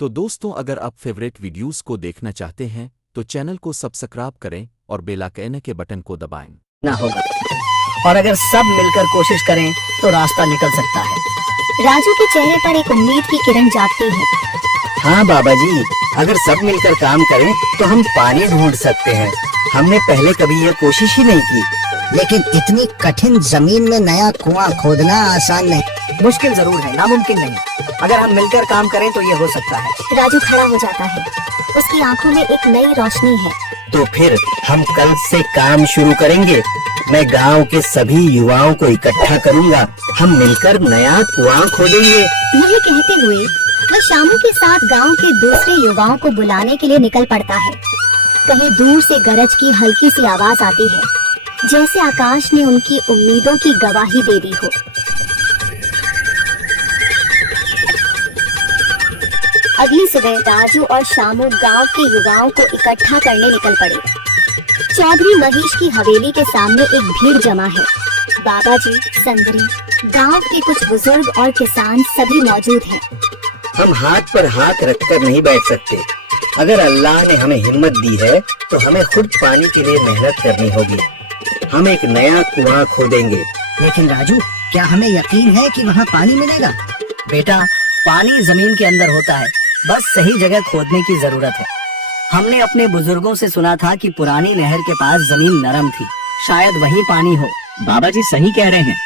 तो दोस्तों, अगर आप फेवरेट वीडियोस को देखना चाहते हैं तो चैनल को सब्सक्राइब करें और बेल आइकन के बटन को दबाएं। ना होगा और अगर सब मिलकर कोशिश करें तो रास्ता निकल सकता है। राजू के चेहरे पर एक उम्मीद की किरण जागती है। हाँ बाबा जी, अगर सब मिलकर काम करें तो हम पानी ढूंढ सकते हैं। हमने पहले कभी ये कोशिश ही नहीं की। लेकिन इतनी कठिन जमीन में नया कुआं खोदना आसान नहीं। मुश्किल जरूर है, नामुमकिन नहीं। अगर हम मिलकर काम करें तो ये हो सकता है। राजू खड़ा हो जाता है, उसकी आंखों में एक नई रोशनी है। तो फिर हम कल से काम शुरू करेंगे। मैं गांव के सभी युवाओं को इकट्ठा करूंगा। हम मिलकर नया कुआं खोदेंगे। यही कहते हुए वह शामू के साथ गांव के दूसरे युवाओं को बुलाने के लिए निकल पड़ता है। कहीं दूर से गरज की हल्की सी आवाज आती है, जैसे आकाश ने उनकी उम्मीदों की गवाही दे दी हो। अगली सुबह राजू और शामू गांव के युवाओं को इकट्ठा करने निकल पड़े। चौधरी महेश की हवेली के सामने एक भीड़ जमा है। बाबा जी, संदरी, गांव के कुछ बुजुर्ग और किसान सभी मौजूद हैं। हम हाथ पर हाथ रखकर नहीं बैठ सकते। अगर अल्लाह ने हमें हिम्मत दी है तो हमें खुद पानी के लिए मेहनत करनी होगी। हम एक नया कुआं खोदेंगे। लेकिन राजू, क्या हमें यकीन है कि वहाँ पानी मिलेगा? बेटा, पानी जमीन के अंदर होता है, बस सही जगह खोदने की जरूरत है। हमने अपने बुजुर्गों से सुना था कि पुरानी नहर के पास जमीन नरम थी, शायद वहीं पानी हो। बाबा जी सही कह रहे हैं।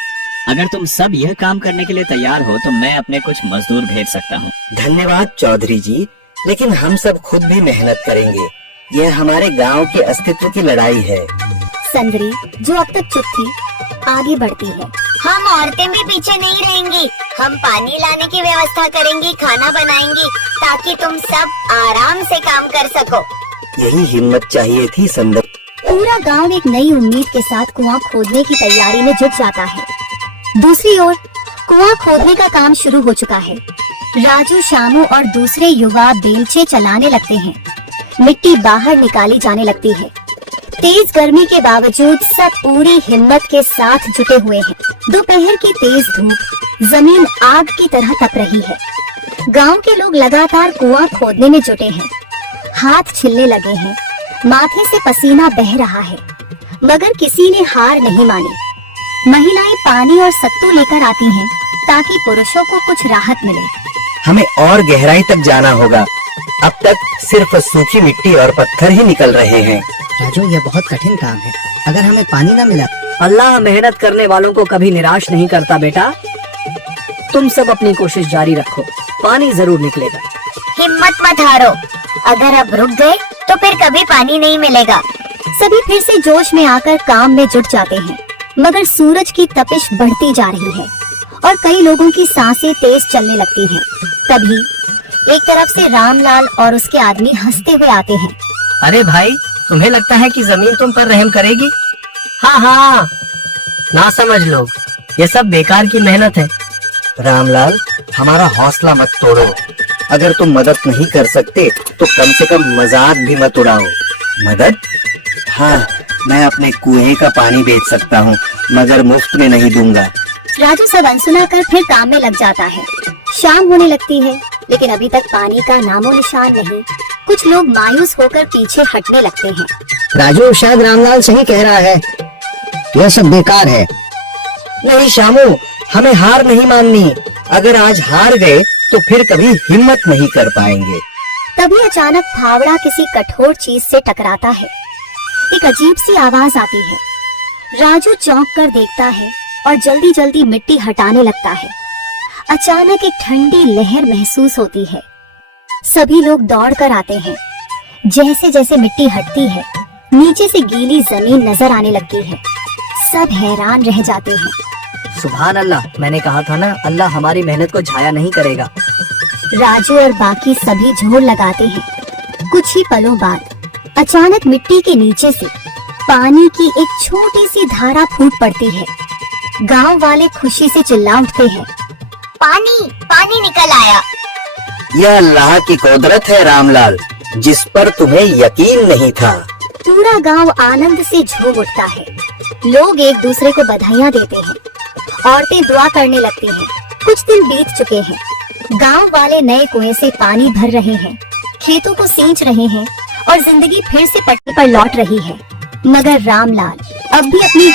अगर तुम सब यह काम करने के लिए तैयार हो तो मैं अपने कुछ मजदूर भेज सकता हूँ। धन्यवाद चौधरी जी, लेकिन हम सब खुद भी मेहनत करेंगे। यह हमारे गांव के अस्तित्व की लड़ाई है। संदरी, जो अब तक चुप थी, आगे बढ़ती है। हम औरतें भी पीछे नहीं रहेंगी। हम पानी लाने की व्यवस्था करेंगी, खाना बनाएंगी, ताकि तुम सब आराम से काम कर सको। यही हिम्मत चाहिए थी संदर। पूरा गांव एक नई उम्मीद के साथ कुआं खोदने की तैयारी में जुट जाता है। दूसरी ओर कुआं खोदने का काम शुरू हो चुका है। राजू, शामू और दूसरे युवा बेलचे चलाने लगते हैं। मिट्टी बाहर निकाली जाने लगती है। तेज गर्मी के बावजूद सब पूरी हिम्मत के साथ जुटे हुए हैं। दोपहर की तेज धूप जमीन आग की तरह तप रही है। गांव के लोग लगातार कुआं खोदने में जुटे हैं। हाथ छिलने लगे हैं, माथे से पसीना बह रहा है, मगर किसी ने हार नहीं मानी। महिलाएं पानी और सत्तू लेकर आती हैं, ताकि पुरुषों को कुछ राहत मिले। हमें और गहराई तक जाना होगा। अब तक सिर्फ सूखी मिट्टी और पत्थर ही निकल रहे हैं। राजू, ये बहुत कठिन काम है। अगर हमें पानी न मिला? अल्लाह मेहनत करने वालों को कभी निराश नहीं करता बेटा। तुम सब अपनी कोशिश जारी रखो, पानी जरूर निकलेगा। हिम्मत मत हारो। अगर अब रुक गए तो फिर कभी पानी नहीं मिलेगा। सभी फिर से जोश में आकर काम में जुट जाते हैं, मगर सूरज की तपिश बढ़ती जा रही है और कई लोगों की सांसें तेज चलने लगती हैं। तभी एक तरफ से रामलाल और उसके आदमी हंसते हुए आते हैं। अरे भाई, तुम्हें लगता है कि जमीन तुम पर रहम करेगी? हाँ हाँ, ना समझ लोग, ये सब बेकार की मेहनत है। रामलाल, हमारा हौसला मत तोड़ो। अगर तुम मदद नहीं कर सकते तो कम से कम मजाक भी मत उड़ाओ। मदद? हाँ, मैं अपने कुएं का पानी बेच सकता हूँ, मगर मुफ्त में नहीं दूंगा। राजू सब अनसुना कर फिर काम में लग जाता है। शाम होने लगती है, लेकिन अभी तक पानी का नामो निशान नहीं। कुछ लोग मायूस होकर पीछे हटने लगते हैं। राजू, शायद रामलाल सही कह रहा है, यह सब बेकार है। नहीं शामू, हमें हार नहीं माननी। अगर आज हार गए तो फिर कभी हिम्मत नहीं कर पाएंगे। तभी अचानक फावड़ा किसी कठोर चीज से टकराता है। एक अजीब सी आवाज आती है। राजू चौंक कर देखता है और जल्दी जल्दी मिट्टी हटाने लगता है। अचानक एक ठंडी लहर महसूस होती है। सभी लोग दौड़ कर आते हैं। जैसे जैसे मिट्टी हटती है, नीचे से गीली जमीन नजर आने लगती है। सब हैरान रह जाते हैं। सुभान अल्लाह, मैंने कहा था ना, अल्लाह हमारी मेहनत को जाया नहीं करेगा। राजू और बाकी सभी जोर लगाते हैं। कुछ ही पलों बाद अचानक मिट्टी के नीचे से पानी की एक छोटी सी धारा फूट पड़ती है। गांव वाले खुशी से चिल्ला उठते हैं। पानी पानी निकल आया। यह अल्लाह की कुदरत है रामलाल, जिस पर तुम्हें यकीन नहीं था। पूरा गांव आनंद से झूम उठता है। लोग एक दूसरे को बधाइयां देते हैं। औरतें दुआ करने लगती हैं। कुछ दिन बीत चुके हैं। गांव वाले नए कुएं से पानी भर रहे हैं, खेतों को सींच रहे हैं और जिंदगी फिर से पटरी पर लौट रही है। मगर रामलाल अब भी अपनी